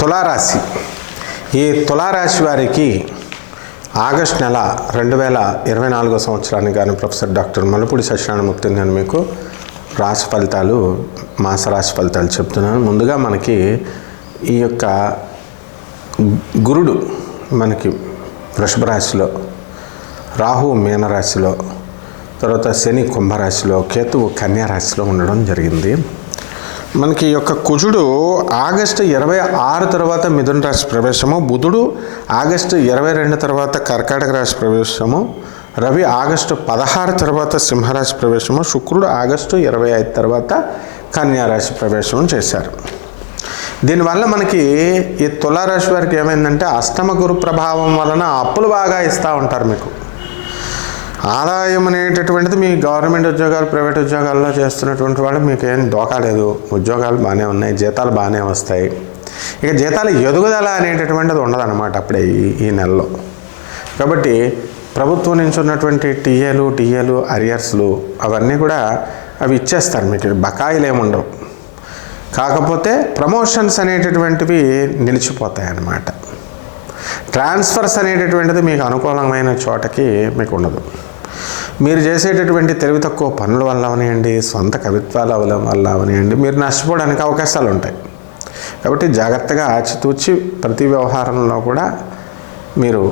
తులారాశి. ఈ తులారాశి వారికి ఆగస్టు నెల 2024 సంవత్సరానికి గాను ప్రొఫెసర్ డాక్టర్ మల్లపూడి సత్యనారాయణమూర్తి నేను మీకు రాశి ఫలితాలు, మాస రాశి ఫలితాలు చెప్తున్నాను. ముందుగా మనకి ఈ యొక్క గురుడు మనకి వృషభ రాశిలో, రాహు మీనరాశిలో, తర్వాత శని కుంభరాశిలో, కేతువు కన్యా రాశిలో ఉండడం జరిగింది. మనకి ఈ యొక్క కుజుడు ఆగస్టు 26 తర్వాత మిథున రాశి ప్రవేశము, బుధుడు ఆగస్టు 22 తర్వాత కర్కాటక రాశి ప్రవేశము, రవి ఆగస్టు 16 తర్వాత సింహరాశి ప్రవేశము, శుక్రుడు ఆగస్టు 25 తర్వాత కన్యా రాశి ప్రవేశం చేశారు. దీనివల్ల మనకి ఈ తులారాశి వారికి ఏమైందంటే అష్టమ గురు ప్రభావం వలన అప్పులు బాగా ఇస్తూ ఉంటారు. మీకు ఆదాయం అనేటటువంటిది మీ గవర్నమెంట్ ఉద్యోగాలు, ప్రైవేట్ ఉద్యోగాల్లో చేస్తున్నటువంటి వాళ్ళు మీకు ఏం దోకా లేదు, ఉద్యోగాలు బాగానే ఉన్నాయి, జీతాలు బాగానే వస్తాయి. ఇక జీతాలు ఎదుగుదల అనేటటువంటిది ఉండదన్నమాట అప్పుడే ఈ నెలలో. కాబట్టి ప్రభుత్వం నుంచి ఉన్నటువంటి టీఏలు అరియర్స్లు అవన్నీ కూడా అవి ఇచ్చేస్తారు, మీకు బకాయిలు ఏముండవు. కాకపోతే ప్రమోషన్స్ అనేటటువంటివి నిలిచిపోతాయి అన్నమాట. ట్రాన్స్ఫర్స్ అనేటటువంటిది మీకు అనుకూలమైన చోటకి మీకు ఉండదు. మీరు చేసేటటువంటి తెలివి తక్కువ పనుల వల్ల అవనివ్వండి, సొంత కవిత్వాల వల్ల అవనివ్వండి, మీరు నష్టపోవడానికి అవకాశాలు ఉంటాయి. కాబట్టి జాగ్రత్తగా ఆచితూచి ప్రతి వ్యవహారంలో కూడా మీరు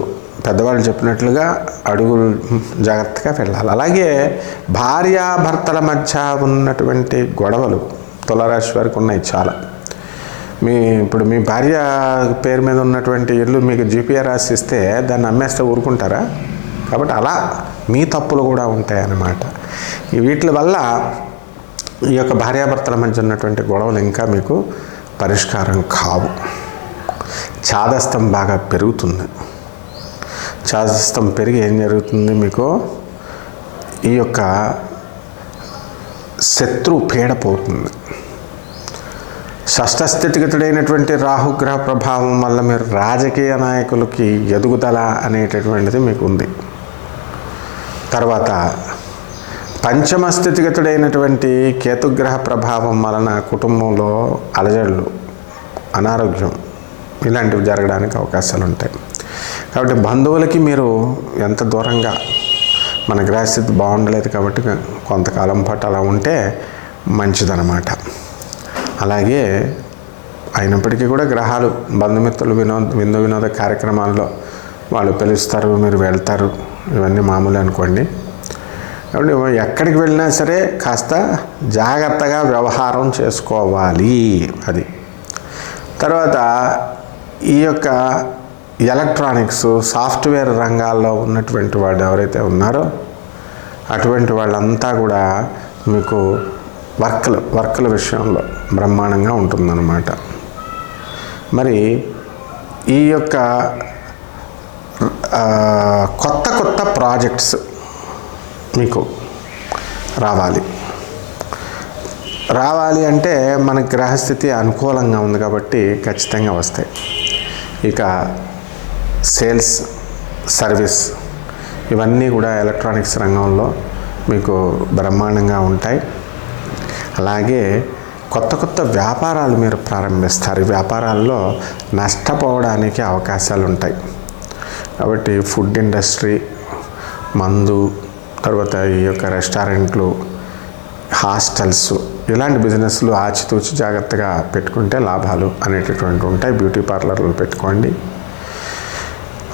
పెద్దవాళ్ళు చెప్పినట్లుగా అడుగులు జాగ్రత్తగా వెళ్ళాలి. అలాగే భార్యాభర్తల మధ్య ఉన్నటువంటి గొడవలు తులారాశి వారికి ఉన్నాయి చాలా. ఇప్పుడు మీ భార్య పేరు మీద ఉన్నటువంటి ఇల్లు మీకు జీపీఆర్ రాసి ఇస్తే దాన్ని అమ్మేస్తే ఊరుకుంటారా? కాబట్టి అలా మీ తప్పులు కూడా ఉంటాయన్నమాట. వీటి వల్ల ఈ యొక్క భార్యాభర్తల మధ్య ఉన్నటువంటి గొడవలు ఇంకా మీకు పరిష్కారం కావు. చాదస్తం బాగా పెరుగుతుంది. చాదస్తం పెరిగి ఏం జరుగుతుంది, మీకు ఈ యొక్క శత్రు పీడ పోతుంది. షష్ఠస్థితిగతుడైనటువంటి రాహుగ్రహ ప్రభావం వల్ల మీరు రాజకీయ నాయకులకి ఎదుగుదల అనేటటువంటిది మీకు ఉంది. తర్వాత పంచమ స్థితిగతుడైనటువంటి కేతుగ్రహ ప్రభావం వలన కుటుంబంలో అలజడులు, అనారోగ్యం ఇలాంటివి జరగడానికి అవకాశాలు ఉంటాయి. కాబట్టి బంధువులకి మీరు ఎంత దూరంగా, మన గ్రహస్థితి బాగుండలేదు కాబట్టి కొంతకాలం పాటు అలా ఉంటే మంచిదన్నమాట. అలాగే అయినప్పటికీ కూడా గ్రహాలు బంధుమిత్రులు విందు వినోద కార్యక్రమాల్లో వాళ్ళు పిలుస్తారు, మీరు వెళ్తారు, ఇవన్నీ మామూలు అనుకోండి. కాబట్టి ఎక్కడికి వెళ్ళినా సరే కాస్త జాగ్రత్తగా వ్యవహారం చేసుకోవాలి. అది తర్వాత ఈ యొక్క ఎలక్ట్రానిక్స్, సాఫ్ట్వేర్ రంగాల్లో ఉన్నటువంటి వాళ్ళు ఎవరైతే ఉన్నారో అటువంటి వాళ్ళంతా కూడా మీకు వర్క్ల విషయంలో బ్రహ్మాండంగా ఉంటుందన్నమాట. మరి ఈ యొక్క కొత్త ప్రాజెక్ట్స్ మీకు రావాలి అంటే మన గ్రహస్థితి అనుకూలంగా ఉంది కాబట్టి ఖచ్చితంగా వస్తాయి. ఇక సేల్స్, సర్వీస్ ఇవన్నీ కూడా ఎలక్ట్రానిక్స్ రంగంలో మీకు బ్రహ్మాండంగా ఉంటాయి. అలాగే కొత్త వ్యాపారాలు మీరు ప్రారంభిస్తారు. ఈ వ్యాపారాల్లో నష్టపోవడానికి అవకాశాలు ఉంటాయి. కాబట్టి ఫుడ్ ఇండస్ట్రీ, మందు, తర్వాత ఈ యొక్క రెస్టారెంట్లు, హాస్టల్స్ ఇలాంటి బిజినెస్లు ఆచితూచి జాగ్రత్తగా పెట్టుకుంటే లాభాలు అనేటటువంటి ఉంటాయి. బ్యూటీ పార్లర్లు పెట్టుకోండి.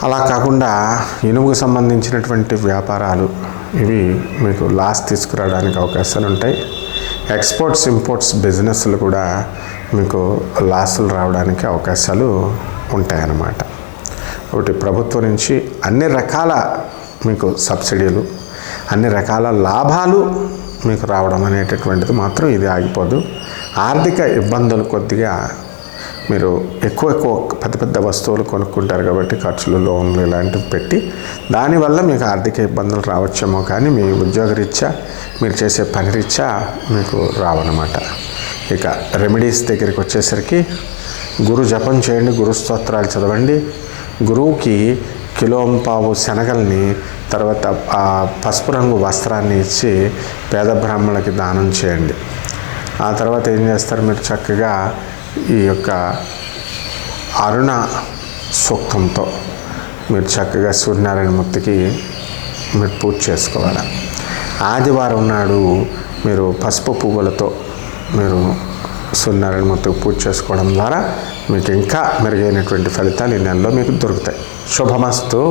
అలా కాకుండా ఇనుముకు సంబంధించినటువంటి వ్యాపారాలు ఇవి మీకు లాస్ తీసుకురావడానికి అవకాశాలు ఉంటాయి. ఎక్స్పోర్ట్స్, ఇంపోర్ట్స్ బిజినెస్లు కూడా మీకు లాసులు రావడానికి అవకాశాలు ఉంటాయన్నమాట. ఒకటి ప్రభుత్వం నుంచి అన్ని రకాల మీకు సబ్సిడీలు, అన్ని రకాల లాభాలు మీకు రావడం అనేటటువంటిది మాత్రం ఇది ఆగిపోదు. ఆర్థిక ఇబ్బందులు కొద్దిగా మీరు ఎక్కువ పెద్ద వస్తువులు కొనుక్కుంటారు కాబట్టి ఖర్చులు, లోన్లు ఇలాంటివి పెట్టి దానివల్ల మీకు ఆర్థిక ఇబ్బందులు రావచ్చేమో కానీ మీ ఉద్యోగరీత్యా, మీరు చేసే పని రీత్యా మీకు రావన్నమాట. ఇక రెమెడీస్ దగ్గరికి వచ్చేసరికి గురు జపం చేయండి, గురు స్తోత్రాలు చదవండి. గురువుకి కిలోంపావు శనగల్ని, తర్వాత ఆ పసుపు రంగు వస్త్రాన్ని ఇచ్చి పేద బ్రాహ్మణులకి దానం చేయండి. ఆ తర్వాత ఏం చేస్తారు, మీరు చక్కగా ఈ యొక్క అరుణ సూక్తంతో మీరు చక్కగా సూర్యనారాయణమూర్తికి మీరు పూజ చేసుకోవాలి. ఆదివారం నాడు మీరు పసుపు పువ్వులతో మీరు సూర్యనారాయణమూర్తికి పూజ చేసుకోవడం ద్వారా మీకు ఇంకా మెరుగైనటువంటి ఫలితాలు ఈ నెలలో మీకు దొరుకుతాయి. శుభమస్తు.